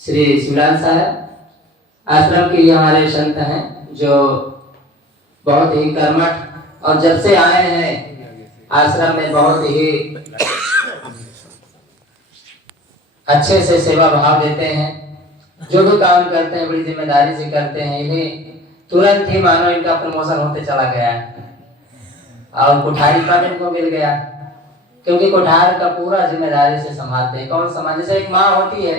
श्री शिवलाल साहब आश्रम के ये हमारे संत हैं जो बहुत ही कर्मठ और जब से आए हैं आश्रम में बहुत ही अच्छे से सेवा भाव देते हैं। जो भी काम करते हैं बड़ी जिम्मेदारी से करते हैं। इन्हें तुरंत ही मानो इनका प्रमोशन होते चला गया और कोठारी पद इनको मिल गया, क्योंकि कोठार का पूरा जिम्मेदारी से संभालते हैं। कौन संभाल, जैसे एक माँ होती है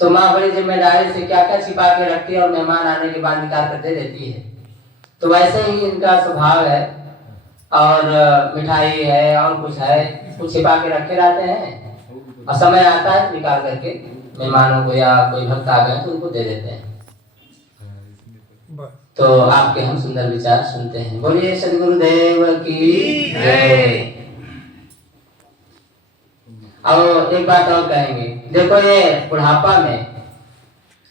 तो माँ बड़ी जिम्मेदारी से क्या क्या छिपा के रखती है और मेहमान आने के बाद निकाल कर दे देती है। तो वैसे ही इनका स्वभाव है और मिठाई है और कुछ है, कुछ छिपा के रखे रहते हैं और समय आता है निकाल करके मेहमानों को या कोई भक्त आ गए तो उनको दे देते हैं। तो आपके हम सुंदर विचार सुनते हैं। बोलिए सद्गुरुदेव की जय। और एक बात और कहेंगे, देखो ये बुढ़ापा में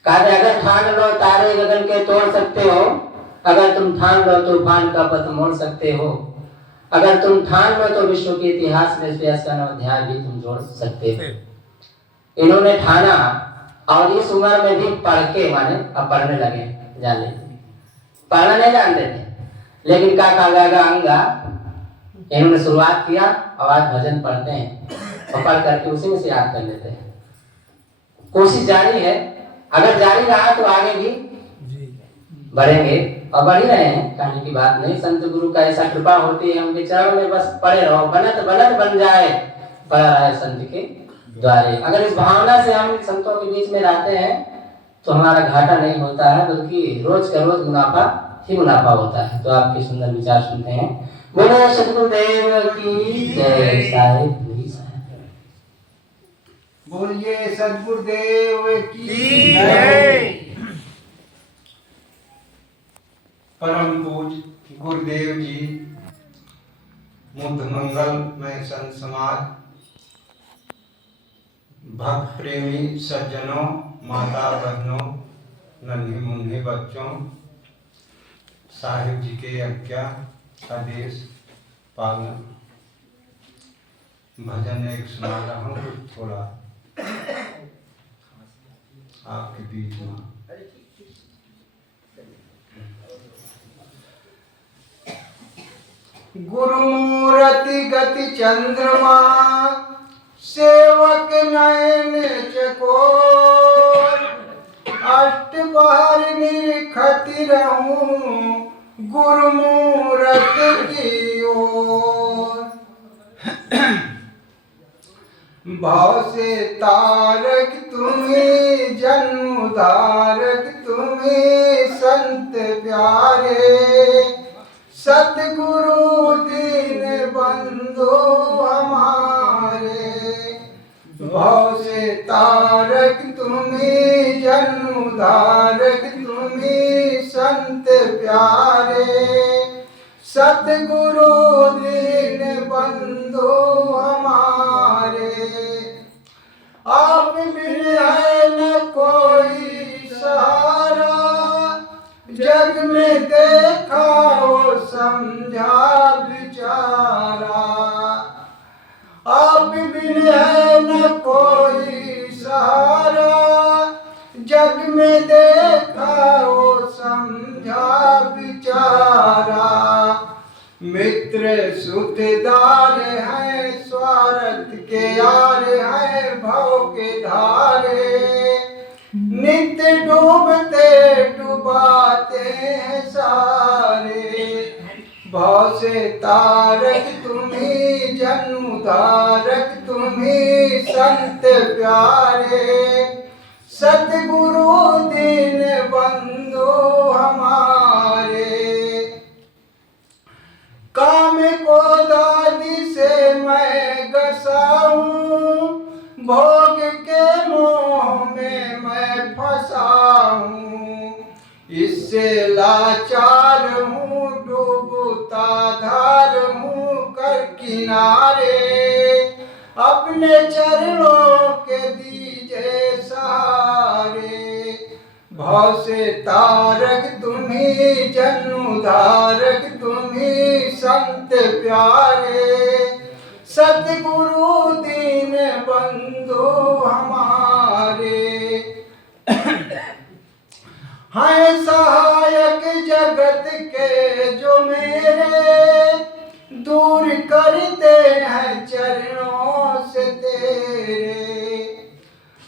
कहते अगर ठान लो तारे गगन के तोड़ सकते हो, अगर तुम ठान लो तूफान का पथ मोड़ सकते हो, अगर तुम ठान लो तो विश्व के इतिहास में इतिहास का अध्याय भी तुम जोड़ सकते हो। इन्होंने ठाना और इस उम्र में भी पढ़ के माने अब पढ़ने लगे, जान ले पढ़ना नहीं जानते थे लेकिन का गा अंगा इन्होंने शुरुआत किया और आज भजन पढ़ते हैं और पढ़ करके उसी में से याद कर लेते हैं। कोशिश जारी है, अगर जारी रहा तो आगे भी बढ़ेंगे और बढ़ ही रहे हैं। कहने की बात नहीं, संत गुरु का ऐसा कृपा होती है उनके चरणों में बस पड़े रहो, बनत बनत बन जाए पड़ा रहे संत के द्वारे। अगर इस भावना से हम संतों के बीच में रहते हैं तो हमारा घाटा नहीं होता है बल्कि रोज का रोज मुनाफा ही मुनाफा होता है। तो आपके सुंदर विचार सुनते हैं। बोलो सद्गुरुदेव की जय। साहिब बोलिए सद्गुरुदेव की जय। परम पूज्य गुरुदेव जी, मुद्ध मंगल में संत समाज, भक्त प्रेमी सज्जनों, माता बहनों, नन्हे मुन्ने बच्चों, साहिब जी के आज्ञा आदेश पालन भजन एक सुना रहा हूँ कुछ थोड़ा आपके बीच में। गुरुमूर्ति गति चंद्रमा, सेवक नयन चकोर, अष्टपहर निरखति रहूं गुरुमूर्ति की ओर। भाव से तारक तुम्हें, जन्म धारक तुम्हें संत प्यारे, सतगुरु दीन बंधु हमारे। भाव से तारक तुम्हें, जन्म धारक तुम्हें संत प्यारे, सतगुरु दीन बंधु हमारे। आप बिन है न कोई सहारा, जग में देखा वो समझा विचारा। आप बिन है न कोई सहारा, जग में देखा वो समझा विचारा। मित्र सुतदार हैं, स्वार्थ के यार हैं, भव के धारे, नित्य डूबते डुबाते हैं सारे। भाव से तारक तुम्हीं, जन्म धारक तुम्हीं संत प्यारे, सतगुरु दीन बंधु हमारे। काम को दादी से मैं गसाऊं, भोग के मोह में मैं फंसा हूँ। इससे लाचार हूँ, डूबता धार हूँ कर किनारे, अपने चरणों के दीजे सहारे। भाव से तारक तुम्हीं, जन्म धारक तुम्हीं संत प्यारे, सतगुरु दीन बंधु हमारे। हैं सहायक जगत के जो मेरे, दूर करते हैं चरणों से तेरे।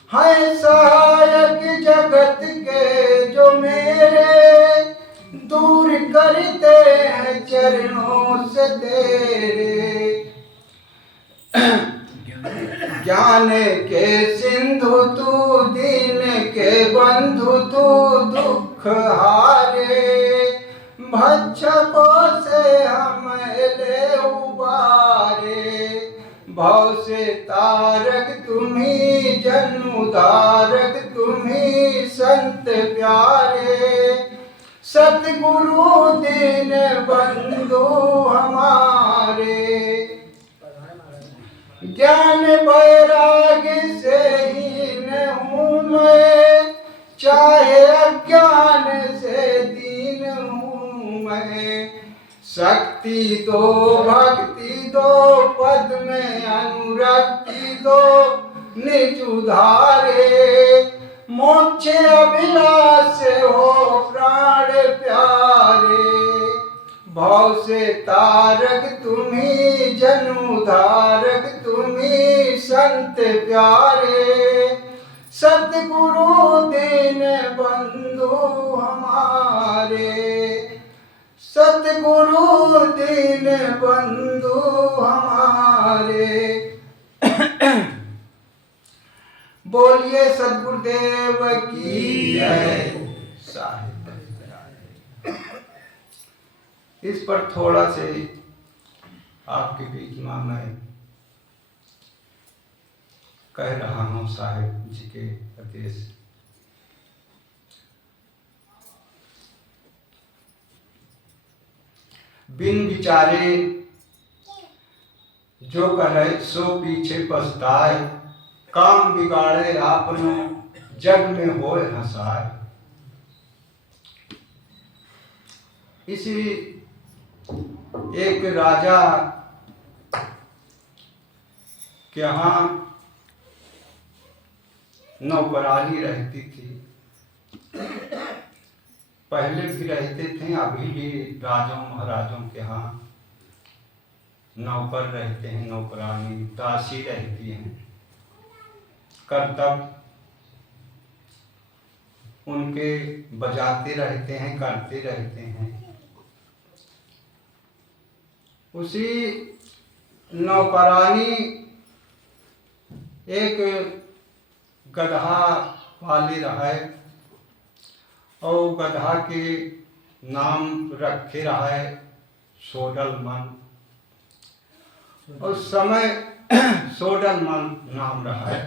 हैं सहायक जगत के जो मेरे, दूर करते हैं चरणों से तेरे। ज्ञान के सिंधु तू, दीन के बंधु तू, दुख हारे। भक्षकों से हम ले उबारे, भव से तारक तुम्ही, जन उदारक तुम्ही, संत प्यारे। सतगुरु दीन बंधु हमारे। ज्ञान वैराग्य से हीन हूँ मैं, चाहे अज्ञान से दीन हूँ मैं। शक्ति दो भक्ति दो, पद में अनुरक्ति दो, निज उधारे। मोक्ष अभिलाष हो प्राण प्यारे, भव से तारक तुम्ही, जन उधारक तुम्ही, संत प्यारे। सतगुरु दीन बंधु हमारे, सतगुरु दीन बंधु हमारे। बोलिए सतगुरुदेव की जय। साहिब इस पर थोड़ा से आपके बीच में मैं कह रहा हूँ साहिब जी के आदेश। बिन विचारे जो करे सो पीछे पछताए, काम बिगाड़े आपनो जग में होए हंसाए। इसी एक राजा के यहाँ नौकरानी रहती थी। पहले भी रहते थे, अभी भी राजाओं महाराजों के यहाँ नौकर रहते हैं, नौकरानी दासी रहती हैं। कर्तव्य उनके बजाते रहते हैं, करते रहते हैं। उसी नौकरानी एक गधा पाले रहा और गधा के नाम रखे रहा है सोडलमन। उस समय सोडलमन नाम रहा है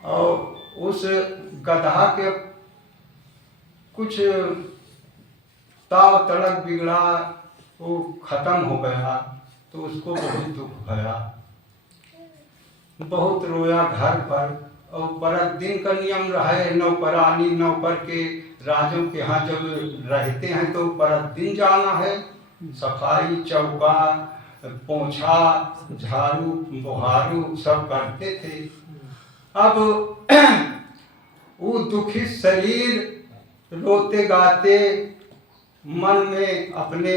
और उस गधा के कुछ ताव तड़क बिगड़ा, वो खत्म हो गया तो उसको बहुत दुख भया, बहुत रोया घर पर। और बरत दिन का नियम रहा है, नौकरानी नौकर के राजों के यहाँ जब रहते हैं तो बरत दिन जाना है, सफाई चौका पोछा झाड़ू बुहारू सब करते थे। अब वो दुखी शरीर रोते गाते मन में अपने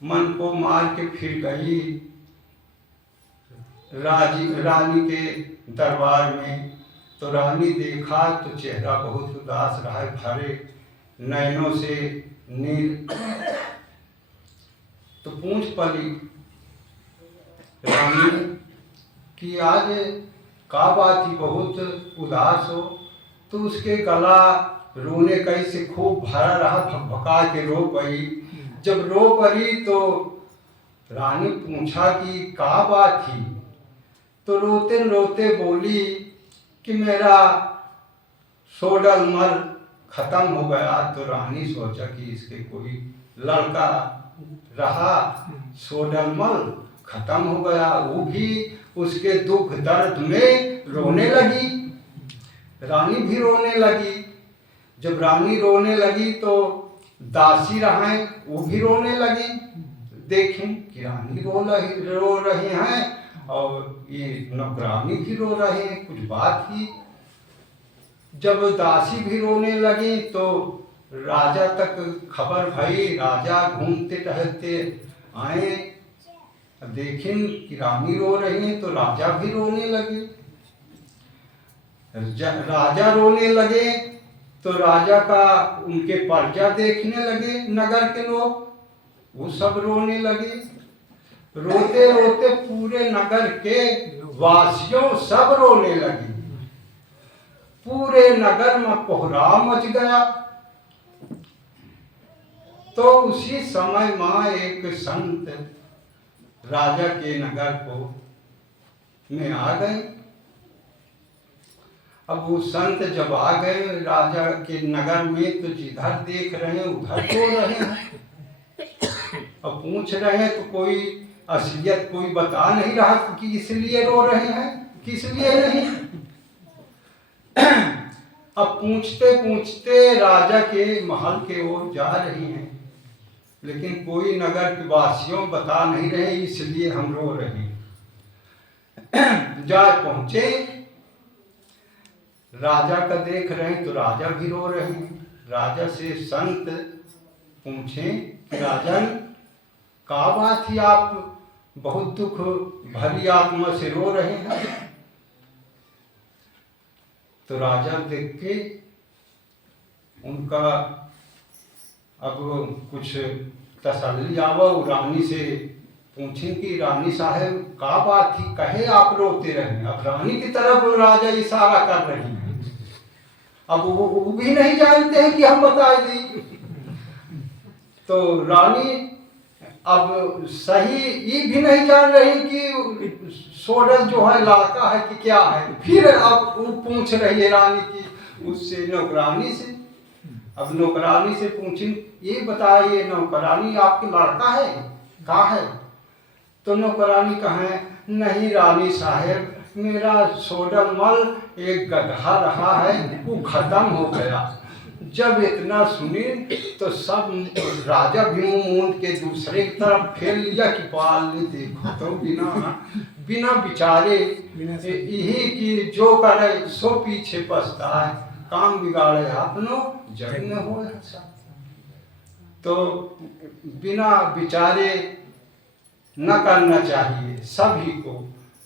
मन को मार के फिर गई रानी के दरबार में। तो रानी देखा तो चेहरा बहुत उदास रहा है, भरे नैनों से नील। तो पूछ पड़ी रानी कि आज का बात ही बहुत उदास हो। तो उसके गला रोने कैसे खूब भरा रहा, भकभका के रो पड़ी। जब रो पड़ी तो रानी पूछा कि का बात थी। तो रोते रोते बोली कि मेरा सोडलमल खत्म हो गया। तो रानी सोचा कि इसके कोई लड़का रहा, सोडलमल खत्म हो गया। वो भी उसके दुख दर्द में रोने लगी, रानी भी रोने लगी। जब रानी रोने लगी तो दासी रहे वो भी रोने लगी। देखें कि रानी रो रही हैं और ये नौकरानी भी रो रहे हैं, कुछ बात ही। जब दासी भी रोने लगी तो राजा तक खबर भई। राजा घूमते टहलते आए, देखें कि रानी रो रही है तो राजा भी रोने लगे। राजा रोने लगे तो राजा का उनके प्रजा देखने लगे, नगर के लोग वो सब रोने लगे। रोते रोते पूरे नगर के वासियों सब रोने लगे। पूरे नगर में कोहराम मच गया। तो उसी समय में एक संत राजा के नगर को में आ गए। अब वो संत जब आ गए राजा के नगर में तो जिधर देख रहे हैं उधर रो रहे हैं। अब पूछ रहे हैं तो कोई असलियत कोई बता नहीं रहा कि इसलिए रो रहे हैं किस लिए नहीं। अब पूछते पूछते राजा के महल के ओर जा रही हैं, लेकिन कोई नगर के वासियों बता नहीं रहे इसलिए हम रो रहे हैं। जा पहुंचे, राजा का देख रहे हैं तो राजा भी रो रहे हैं। राजा से संत पूछे कि राजन क्या बात थी, आप बहुत दुख भरी आत्मा से रो रहे हैं। तो राजा देख के उनका अब कुछ तसल्ली आवा, रानी से पूछे कि रानी साहब क्या बात थी, कहे आप रोते रहे। अब रानी की तरफ राजा इशारा कर रही है। अब वो भी नहीं जानते हैं कि हम बता दें। तो रानी अब सही ये भी नहीं जान रही कि सोडल जो है लड़का है कि क्या है। फिर अब वो पूछ रही है रानी की उससे नौकरानी से। अब नौकरानी से पूछी, ये बताइए नौकरानी आपकी लड़का है क्या है। तो नौकरानी कहे, नहीं रानी साहब मेरा सोडल मल एक गधा रहा है वो खत्म हो गया। जब इतना सुनी तो सब राजा भी मूंद के दूसरे की तरफ फेर लिया कि बाल ने देखो तो बिना बिचारे यही कि जो करे सो पीछे पछताए, काम बिगाड़े अपनो जग में हो। तो बिना बिचारे न करना चाहिए सभी को,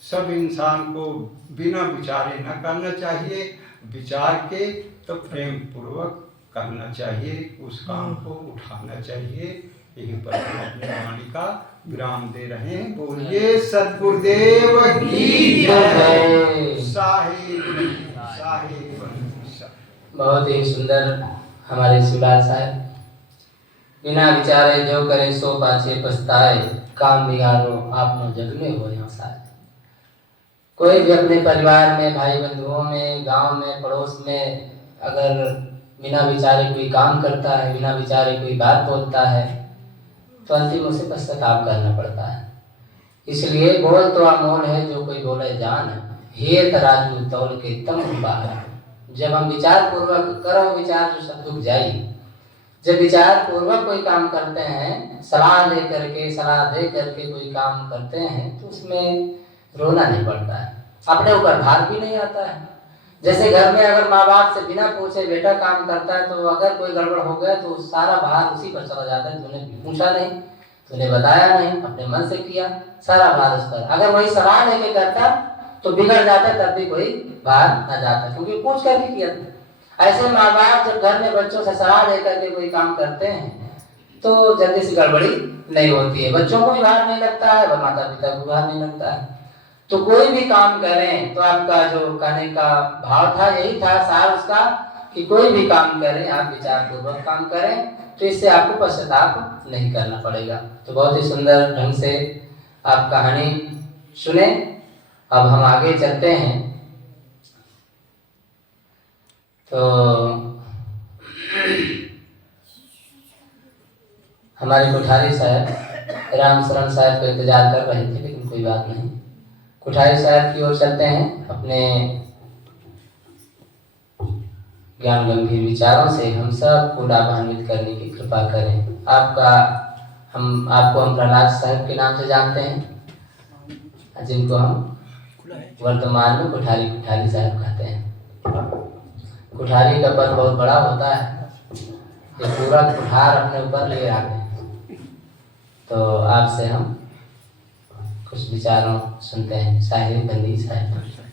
सब इंसान को बिना विचारे न करना चाहिए। विचार के तो प्रेम पूर्वक करना चाहिए, उस काम को उठाना चाहिए। यही पर हम अपने वाणी का विराम दे रहे हैं। बोलिए सद्गुरुदेव की जय। साहिब बहुत ही सुंदर हमारे शिवलाल साहब, बिना विचारे जो करे सो पाछे पछताए, काम बिगाड़ो आपनो जग में हो। यहाँ साहब कोई भी अपने परिवार में, भाई बंधुओं में, गांव में, पड़ोस में अगर बिना विचारे कोई काम करता है, बिना विचारे कोई बात बोलता है तो अंतिम उसे पश्चाताप करना पड़ता है। इसलिए बोल तो अमोल है जो कोई बोले जान, हे तराजू तौल के तम बाहर। जब हम विचार पूर्वक करो विचार जो सब दुख जाई। जब विचार पूर्वक कोई काम करते हैं, सलाह दे करके कोई काम करते हैं तो उसमें रोना नहीं पड़ता है, अपने ऊपर भार भी नहीं आता है। जैसे घर में अगर माँ बाप से बिना पूछे बेटा काम करता है तो अगर कोई गड़बड़ हो गया तो सारा भार उसी पर चला जाता है। तूने पूछा नहीं, तूने बताया नहीं, अपने मन से किया, सारा भार उस पर। अगर वही सलाह लेके करता तो बिगड़ जाता, तब भी कोई भार न जाता, क्योंकि पूछ कर भी किया था। ऐसे माँ बाप जब घर में बच्चों से सलाह लेकर के कोई काम करते हैं तो जल्दी से गड़बड़ी नहीं होती है, बच्चों को भी भार नहीं लगता है और माता पिता को भार नहीं लगता है। तो कोई भी काम करें तो आपका जो कहने का भाव था यही था, सार उसका कि कोई भी काम करें आप विचार पूर्वक काम करें तो इससे आपको पश्चाताप नहीं करना पड़ेगा। तो बहुत ही सुंदर ढंग से आप कहानी सुने। अब हम आगे चलते हैं। तो हमारे कोठारी साहब राम शरण साहब को इंतजार कर रहे थे, लेकिन कोई बात नहीं, कोठारी साहब की ओर चलते हैं। अपने ज्ञान गंभीर विचारों से हम सब को लाभान्वित करने की कृपा करें। आपको हम प्रहलाद साहब के नाम से जानते हैं, जिनको हम वर्तमान में कोठारी साहब कहते हैं। कुठारी का पद बहुत बड़ा होता है, ये पूरा कुठार अपने ऊपर ले आते हैं। तो आपसे हम कुछ विचारों सुनते हैं, शायरी बंदी शायरी।